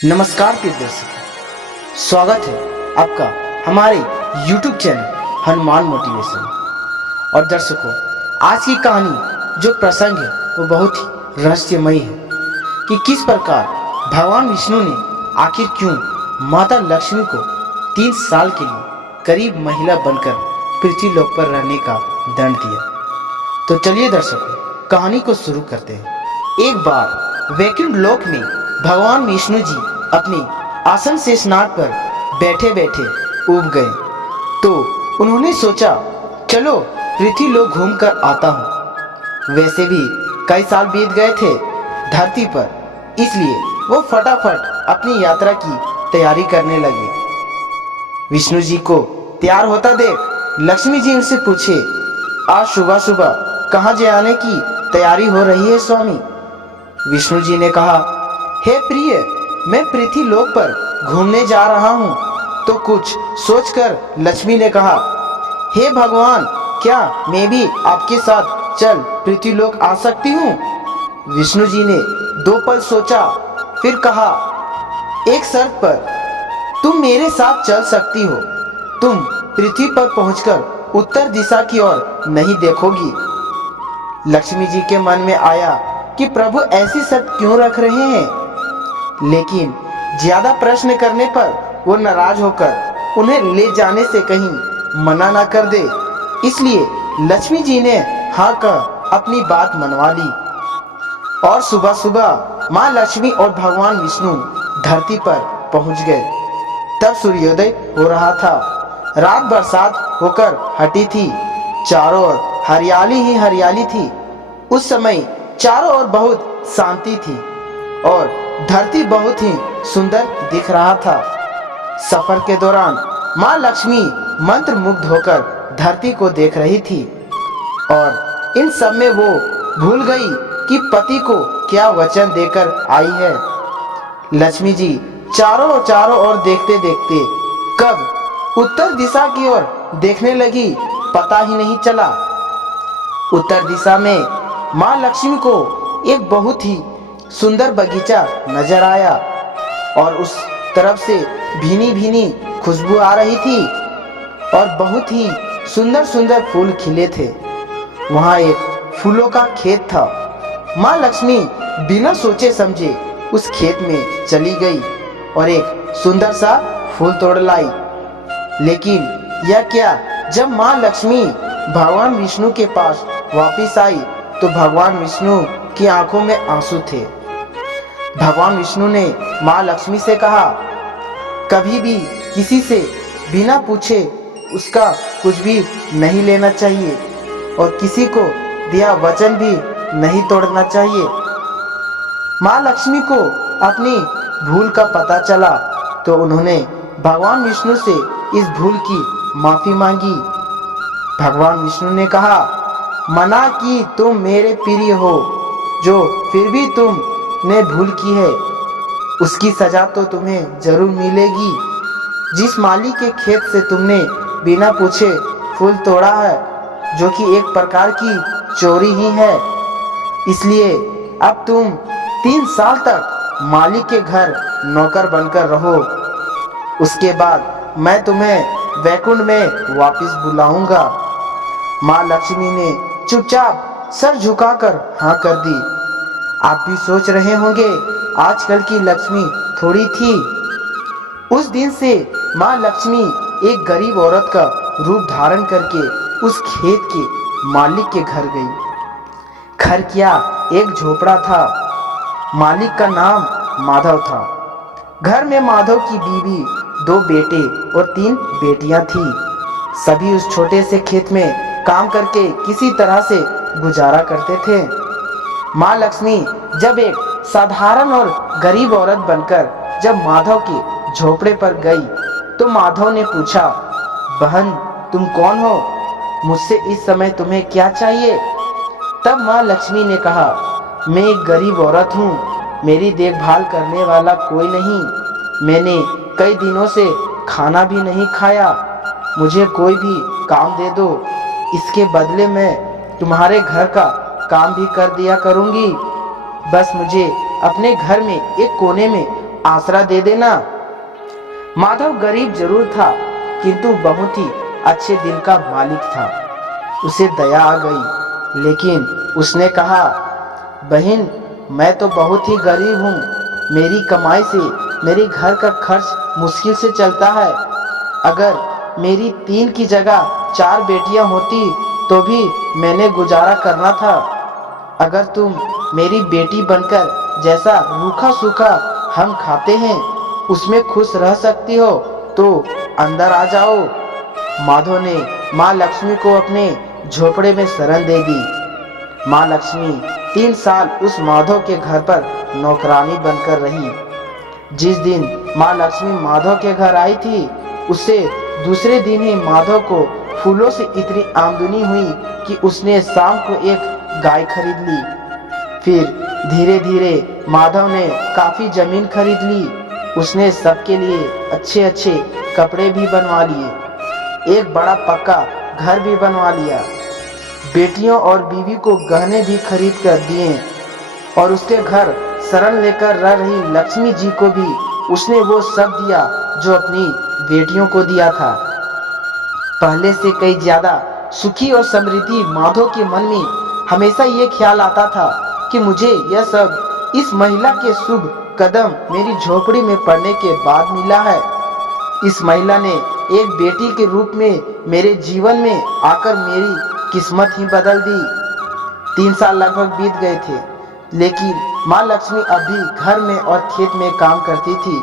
नमस्कार प्रिय दर्शकों, स्वागत है आपका हमारे YouTube चैनल हनुमान मोटिवेशन। और दर्शकों, आज की कहानी जो प्रसंग है वो बहुत ही रहस्यमयी है कि किस प्रकार भगवान विष्णु ने आखिर क्यों माता लक्ष्मी को 3 साल के लिए गरीब महिला बनकर पृथ्वी लोक पर रहने का दंड दिया। तो चलिए दर्शकों, कहानी को शुरू करते हैं। एक बार वैकुंठ लोक में भगवान विष्णु जी अपने आसन शेषनाग पर बैठे बैठे ऊब गए, तो उन्होंने सोचा चलो पृथ्वी लोक घूम कर आता हूँ। वैसे भी कई साल बीत गए थे धरती पर, इसलिए वो फटाफट अपनी यात्रा की तैयारी करने लगे। विष्णु जी को तैयार होता देख लक्ष्मी जी उनसे पूछे, आज सुबह सुबह कहाँ जाने की तैयारी हो रही है स्वामी? विष्णु जी ने कहा, हे प्रिय, मैं पृथ्वी लोक पर घूमने जा रहा हूँ। तो कुछ सोचकर लक्ष्मी ने कहा, हे भगवान, क्या मैं भी आपके साथ चल पृथ्वी लोक आ सकती हूँ? विष्णु जी ने 2 पल सोचा, फिर कहा, एक शर्त पर तुम मेरे साथ चल सकती हो। तुम पृथ्वी पर पहुंचकर उत्तर दिशा की ओर नहीं देखोगी। लक्ष्मी जी के मन में आया कि प्रभु ऐसी शर्त क्यों रख रहे हैं, लेकिन ज्यादा प्रश्न करने पर वो नाराज होकर उन्हें ले जाने से कहीं मना ना कर दे, इसलिए लक्ष्मी जी ने हाँ कह अपनी बात मनवा ली। और सुबह सुबह माँ लक्ष्मी और भगवान विष्णु धरती पर पहुंच गए। तब सूर्योदय हो रहा था। रात बरसात होकर हटी थी। चारों ओर हरियाली ही हरियाली थी। उस समय चारों ओर बहुत शांति थी और धरती बहुत ही सुंदर दिख रहा था। सफर के दौरान माँ लक्ष्मी मंत्र मुग्ध होकर धरती को देख रही थी और इन सब में वो भूल गई कि पति को क्या वचन देकर आई है। लक्ष्मी जी चारों ओर देखते देखते कब उत्तर दिशा की ओर देखने लगी, पता ही नहीं चला। उत्तर दिशा में माँ लक्ष्मी को एक बहुत ही सुंदर बगीचा नजर आया और उस तरफ से भीनी भीनी खुशबू आ रही थी और बहुत ही सुंदर सुंदर फूल खिले थे। वहाँ एक फूलों का खेत था। माँ लक्ष्मी बिना सोचे समझे उस खेत में चली गई और एक सुंदर सा फूल तोड़ लाई। लेकिन यह क्या, जब माँ लक्ष्मी भगवान विष्णु के पास वापिस आई तो भगवान विष्णु की आंखों में आंसू थे। भगवान विष्णु ने माँ लक्ष्मी से कहा, कभी भी किसी से बिना पूछे उसका कुछ भी नहीं लेना चाहिए और किसी को दिया वचन भी नहीं तोड़ना चाहिए। माँ लक्ष्मी को अपनी भूल का पता चला तो उन्होंने भगवान विष्णु से इस भूल की माफी मांगी। भगवान विष्णु ने कहा, मना कि तुम मेरे प्रिय हो, जो फिर भी तुमने भूल की है उसकी सजा तो तुम्हें जरूर मिलेगी। जिस माली के खेत से तुमने बिना पूछे फूल तोड़ा है, जो कि एक प्रकार की चोरी ही है, इसलिए अब तुम 3 साल तक मालिक के घर नौकर बनकर रहो। उसके बाद मैं तुम्हें वैकुंठ में वापस बुलाऊंगा। माँ लक्ष्मी ने चुपचाप सर झुकाकर हाँ कर दी। आप भी सोच रहे होंगे आजकल की लक्ष्मी थोड़ी थी। उस दिन से माँ लक्ष्मी एक गरीब औरत का रूप धारण करके उस खेत के मालिक के घर गई। घर क्या, एक झोपड़ा था। मालिक का नाम माधव था। घर में माधव की बीवी, 2 बेटे और 3 बेटियां थी। सभी उस छोटे से खेत में काम करके किसी तरह से गुजारा करते थे। माँ लक्ष्मी जब एक साधारण और गरीब औरत बनकर जब माधव के झोपड़े पर गई तो माधव ने पूछा, बहन तुम कौन हो? मुझसे इस समय तुम्हें क्या चाहिए? तब माँ लक्ष्मी ने कहा, मैं एक गरीब औरत हूँ, मेरी देखभाल करने वाला कोई नहीं। मैंने कई दिनों से खाना भी नहीं खाया। मुझे कोई भी काम दे दो, इसके बदले में तुम्हारे घर का काम भी कर दिया करूँगी। बस मुझे अपने घर में एक कोने में आसरा दे देना। माधव गरीब जरूर था, किंतु बहुत ही अच्छे दिल का मालिक था। उसे दया आ गई, लेकिन उसने कहा, बहन, मैं तो बहुत ही गरीब हूँ। मेरी कमाई से मेरे घर का खर्च मुश्किल से चलता है। अगर मेरी 3 की जगह 4 बेटियां होती तो भी मैंने गुजारा करना था। अगर तुम मेरी बेटी बनकर जैसा रूखा सूखा हम खाते हैं उसमें खुश रह सकती हो तो अंदर आ जाओ। माधव ने माँ लक्ष्मी को अपने झोपड़े में शरण दे दी। माँ लक्ष्मी 3 साल उस माधव के घर पर नौकरानी बनकर रही। जिस दिन माँ लक्ष्मी माधव के घर आई थी, उससे दूसरे दिन ही माधव को फूलों से इतनी आमदनी हुई कि उसने शाम को एक गाय खरीद ली। फिर धीरे धीरे माधव ने काफी जमीन खरीद ली। उसने सबके लिए अच्छे अच्छे कपड़े भी बनवा लिए, एक बड़ा पक्का घर भी बनवा लिया। बेटियों और बीवी को गहने भी खरीद कर दिए और उसके घर शरण लेकर रह रही लक्ष्मी जी को भी उसने वो सब दिया जो अपनी बेटियों को दिया था। पहले से कई ज्यादा सुखी और समृद्धि माधव के मन में हमेशा ये ख्याल आता था कि मुझे यह सब इस महिला के शुभ कदम मेरी झोपड़ी में पड़ने के बाद मिला है। इस महिला ने एक बेटी के रूप में मेरे जीवन में आकर मेरी किस्मत ही बदल दी। 3 साल लगभग बीत गए थे, लेकिन माँ लक्ष्मी अभी घर में और खेत में काम करती थी।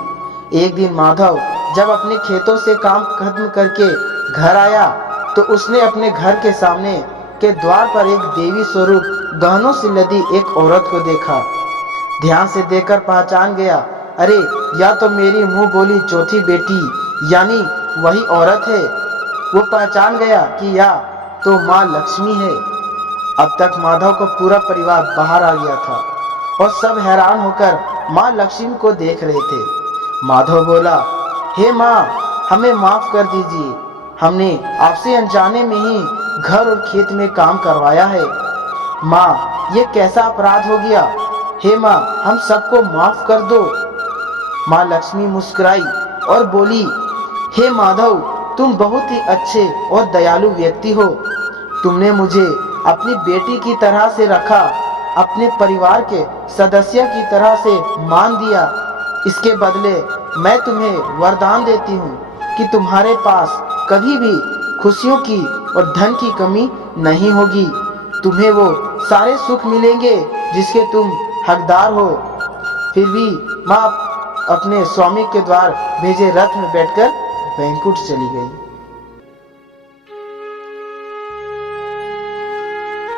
एक दिन माधव जब अपने खेतों से काम खत्म करके घर आया तो उसने अपने घर के सामने के द्वार पर एक देवी स्वरूप गहनों से लदी एक औरत को देखा। ध्यान से देखकर पहचान गया, अरे या तो मेरी मुंह बोली चौथी बेटी यानी वही औरत है। वो पहचान गया कि या तो माँ लक्ष्मी है। अब तक माधव का पूरा परिवार बाहर आ गया था और सब हैरान होकर माँ लक्ष्मी को देख रहे थे। माधव बोला, हे माँ, हमें माफ कर दीजिए, हमने आपसे अनजाने में ही घर और खेत में काम करवाया है। माँ, ये कैसा अपराध हो गया? हे माँ, हम सबको माफ कर दो। माँ लक्ष्मी मुस्कुराई और बोली, हे माधव, तुम बहुत ही अच्छे और दयालु व्यक्ति हो। तुमने मुझे अपनी बेटी की तरह से रखा, अपने परिवार के सदस्य की तरह से मान दिया। इसके बदले मैं तुम्हें वरदान देती हूँ कि तुम्हारे पास कभी भी खुशियों की और धन की कमी नहीं होगी। तुम्हें वो सारे सुख मिलेंगे जिसके तुम हकदार हो। फिर भी माँ अपने स्वामी के द्वार भेजे रथ में बैठकर बैंकुट चली गई।